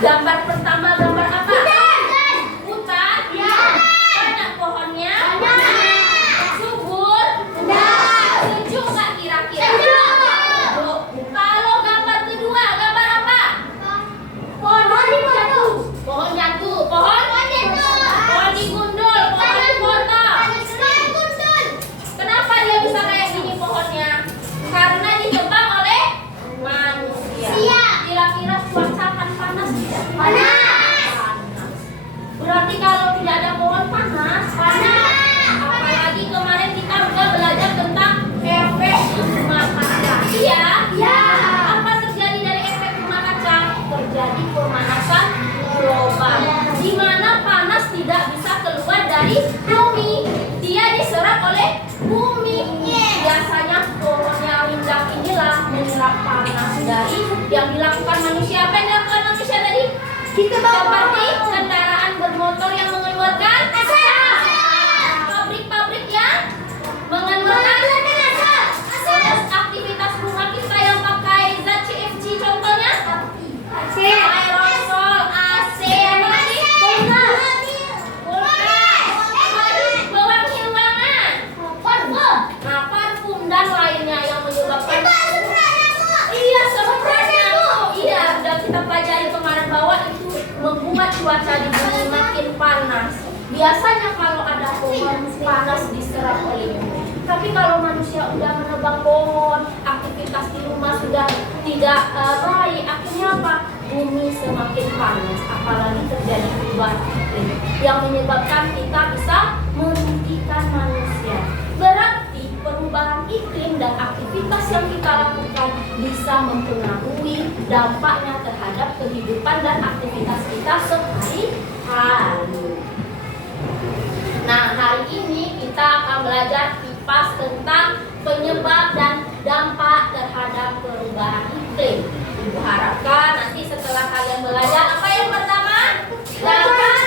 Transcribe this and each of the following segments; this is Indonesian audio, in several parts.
Gambar pertama gambar apa? Hutan. Mana pohonnya? Subur. Sejuk nggak kira-kira? Kalau gambar kedua gambar apa? Pohon jatuh. Pohon digundul. Pohon dipotong. Kenapa dia bisa kayak gini pohonnya? Karena ditebang oleh manusia. Kira-kira cuaca akan panas tidak? Panas. Berarti kalau tidak ada pohon panas. Apalagi kemarin kita udah belajar tentang efek rumah kaca. Iya. Apa terjadi dari efek rumah kaca? Terjadi pemanasan global. Di mana panas tidak bisa keluar dari bumi. Dia diserap oleh bumi. Biasanya pohon yang rindang inilah menyerap panas dari yang dilakukan manusia. Apa yang dilakukan manusia tadi? Seperti kendaraan bermotor yang mengeluarkan asap. Pabrik-pabrik yang mengeluarkan asap. Terus aktivitas rumah kita yang pakai zat CFC contohnya aerosol, AC, apa lagi? Pewangi ruangan. Nah, parfum dan lainnya yang menyebabkan iya, semprot nyamuk. Iya, udah kita pelajari kemarin bahwa itu membuat cuaca di bumi makin panas. Biasanya kalau ada pohon panas diserap oleh bumi. Tapi kalau manusia udah menebang pohon, aktivitas di rumah sudah tidak baik, akhirnya apa? Bumi semakin panas, apalagi terjadi perubahan iklim yang menyebabkan kita bisa merugikan manusia. Berarti perubahan iklim dan aktivitas yang kita lakukan bisa mempengaruhi dampaknya terhadap kehidupan dan aktivitas kita sehari-hari. Nah, hari ini kita akan belajar kipas tentang penyebab dan dampak terhadap perubahan iklim. Ibu harapkan nanti setelah kalian belajar apa yang pertama? Dapat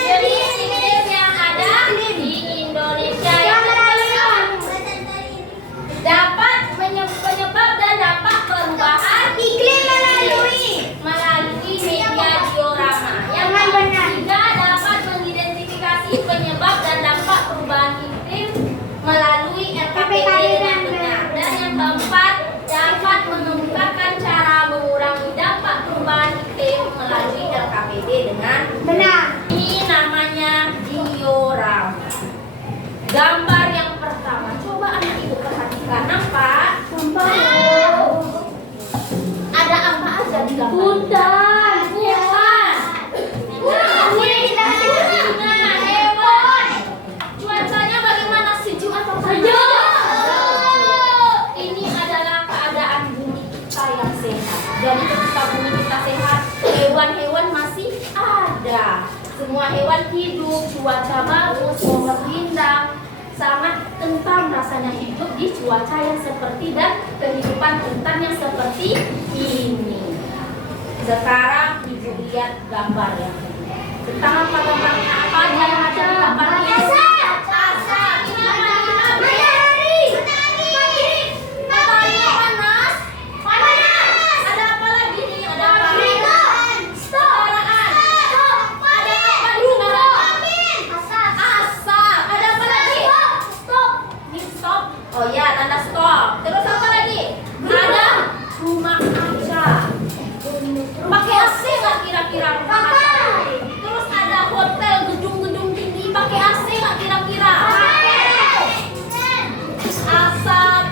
jenis iklim yang ada di Indonesia. Yang kedua, dapat penyebab dan dampak perubahan iklim melalui media diorama. Yang ketiga, dapat mengidentifikasi penyebab dan dampak perubahan iklim melalui RKPD dengan benar. Dan yang keempat, dapat mengemukakan cara mengurangi dampak perubahan iklim melalui RKPD dengan benar. Ini namanya diorama. Gambar yang pertama, coba anak ibu perhatikan. Nampak? Ada apa aja di gambar? Hutan. Hewan. Cuacanya bagaimana? Sejuk atau panas? Ini adalah keadaan bumi kita yang sehat. Jadi ketika bumi kita sehat, hewan-hewan masih ada. Semua hewan hidup, cuaca bagus, pohon rindang, sangat tentram rasanya hidup di cuaca yang seperti dan kehidupan hutan yang seperti ini. Sekarang ibu lihat gambar yang kedua. Tentang apa gambarnya? Apa yang ada di gambarnya? Asap. Matahari panas. Ada apa lagi nih? Ada apa? Asap. Ada apa lagi? Stop. Oh ya, tanda stop. Terus apa lagi? Ada rumah kaca. Pakai AC nggak kira-kira rumah kaca? Terus ada hotel, gedung-gedung tinggi pakai AC nggak kira-kira? Asap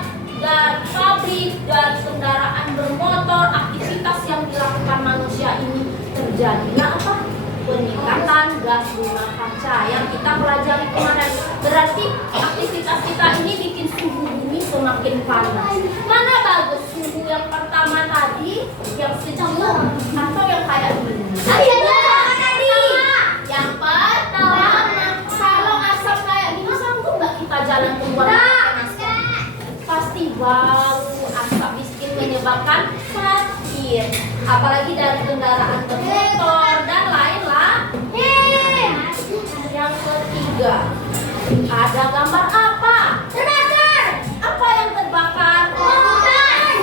dari pabrik, dari kendaraan bermotor, aktivitas yang dilakukan manusia ini terjadinya apa? Peningkatan gas rumah kaca yang kita pelajari kemarin. Berarti aktivitas kita ini bikin suhu bumi semakin panas. Mana bagus, suhu yang pertama tadi yang sejuk atau yang kayak gini? Yang pertama. Kalau asap kayak gini sanggup nggak kita jalan keluar pakai masker? Pasti bau, asap bikin menyebabkan sakit. Apalagi dari kendaraan bermotor dan lain-lain. Yang ketiga, ada gambar apa? Terbakar. Apa yang terbakar? Hutan.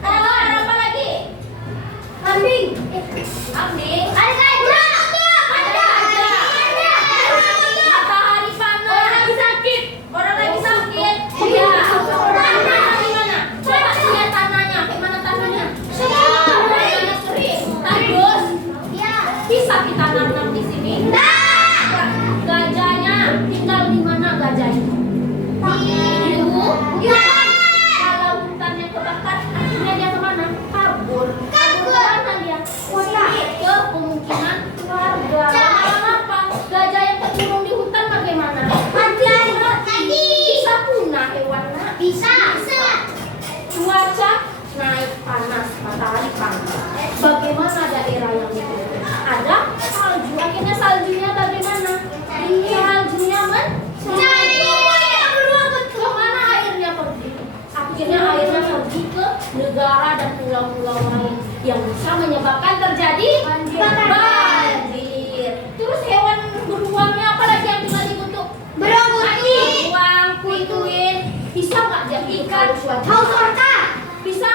Ada gambar apa lagi? pulau-pulau lain yang bisa menyebabkan terjadi banjir. Terus hewan beruangnya apa lagi yang tinggal dibentuk? Beruang, pinguin. Bisa nggak jadi ikan? Bisa nggak? Bisa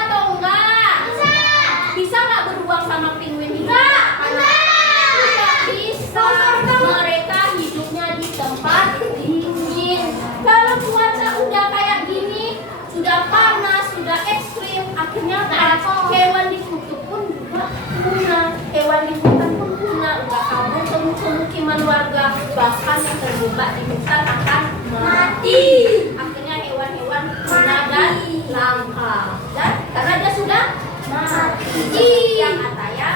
atau enggak? Bisa nggak beruang sama pinguin? Tidak bisa. Mereka hidupnya di tempat dingin. Kalau cuaca udah kayak gini, sudah panas, sudah ekstrim, akhirnya hewan di kutub pun juga punah, hewan di hutan pun punah, udah kabur ke pemukiman warga, bahkan yang terjebak di hutan akan mati. Akhirnya hewan-hewan punah dan langka, dan karena dia sudah mati. Yang kata ya.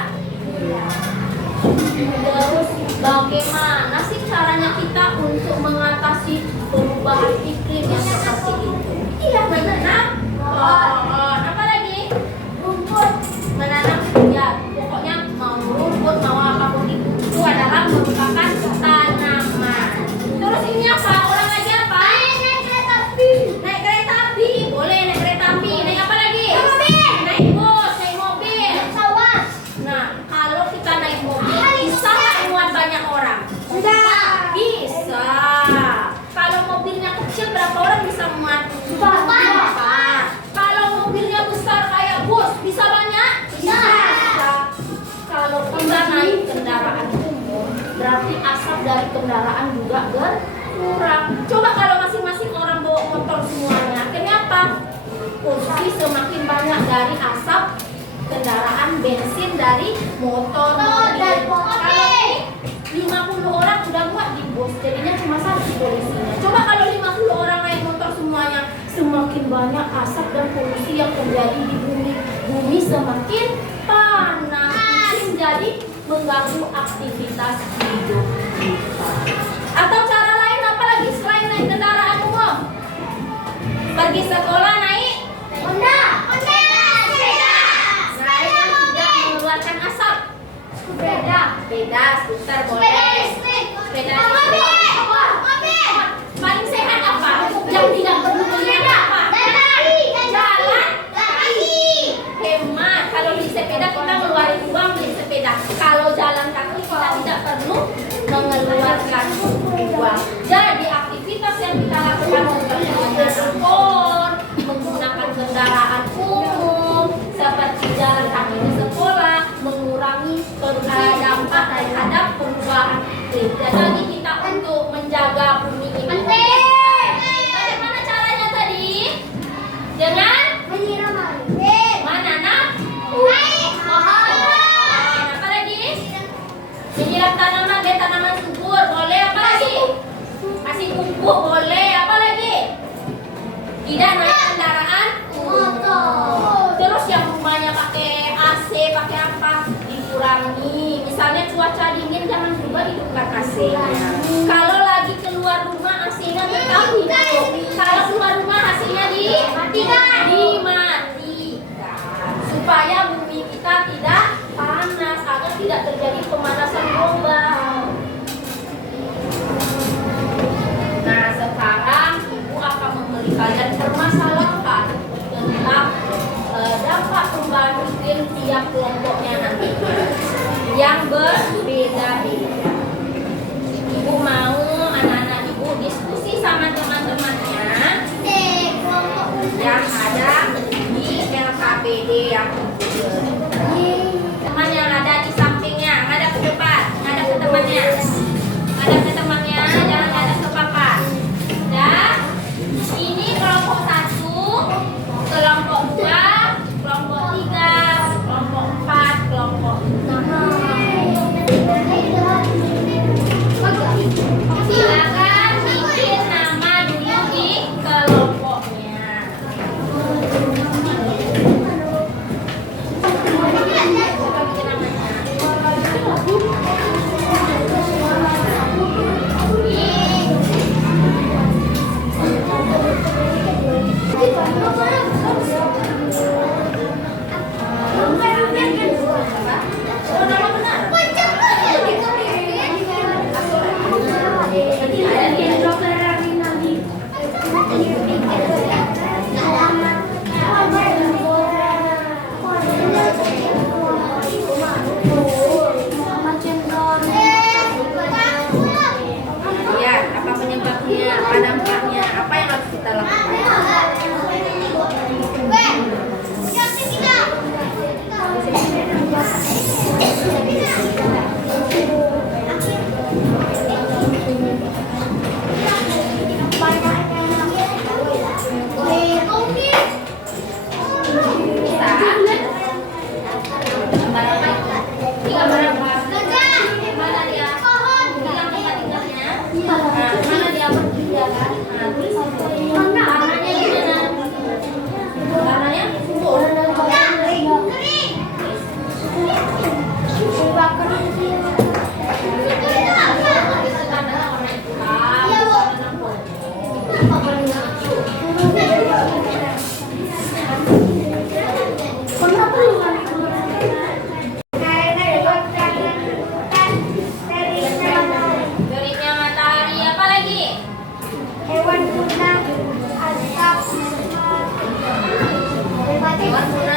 Terus bagaimana sih caranya kita untuk mengatasi perubahan iklim yang seperti itu? Iya, menanam apa lagi? Rumput. Menanam ya, pokoknya mau rumput mau apapun itu adalah merupakan tanaman. Terus ini apa? Orang lagi apa? Naik kereta api. Naik kereta api. Boleh naik kereta api. Naik apa lagi? Naik bus, naik mobil. Pesawat. Nah, kalau kita naik mobil bisa nggak muat banyak orang? Bisa. Kalau mobilnya kecil berapa orang bisa muat? Berapa? Kalau mobilnya besar kayak bus bisa banyak? Bisa. Kalau kita naik kendaraan umum berarti asap dari kendaraan juga berkurang. Coba kalau masing-masing orang bawa motor semuanya, akhirnya apa? Polusi semakin banyak dari asap kendaraan bensin dari motor. Kalau ini 50 orang udah muat di bus, jadinya cuma satu polisinya. Coba kalau 50 orang naik motor semuanya, semakin banyak asap dan polusi yang terjadi di bumi. Bumi semakin panas, jadi mengganggu aktivitas hidup kita. Atau cara lain apa lagi selain naik kendaraan umum? Pergi sekolah naik Honda. Naik yang tidak mengeluarkan asap. Sepeda, skuter boleh. Sepeda paling sehat apa? Yang tidak perlu beli apa? Jalan kaki. Hemat. Kalau di sepeda kita ngeluarin uang beli sepeda. Kalau jalan kaki kita tidak perlu mengeluarkan uang. Jadi aktivitas yang kita lakukan seperti menggunakan motor, menggunakan kendaraan umum, seperti jalan kaki di sekolah, mengurangi dampak terhadap perubahan iklim. Jadi kita untuk menjaga bumi ini. Bagaimana caranya tadi? Dengan menanam apa lagi? Menyiram tanaman dan tanaman subur boleh. Apa lagi? Kasih pupuk boleh. Apa lagi? Tidak naik kendaraan umum. Terus yang rumahnya pakai AC, pakai apa? Dikurangi. Misalnya cuaca dingin jangan juga hidupkan AC-nya. Kalau lagi keluar rumah AC-nya tetap hidup. Kalau keluar rumah AC-nya dimatikan. Supaya bumi kita tidak panas agar tidak terjadi pemanasan global. Nah, sekarang Ibu akan memberi kalian permasalahan tentang dampak perubahan iklim tiap kelompoknya nanti yang berbeda-beda. Ibu mau anak-anak Ibu diskusi sama teman-temannya yang ada di LKPD yang teman yang ada di sampingnya, ada ke depan, ada ke temannya, jangan ada ke papa. Dan ini kelompok 1, kelompok 2, kelompok 3, kelompok 4, kelompok 5. Silakan bikin nama dulu di kelompoknya. Ban Muna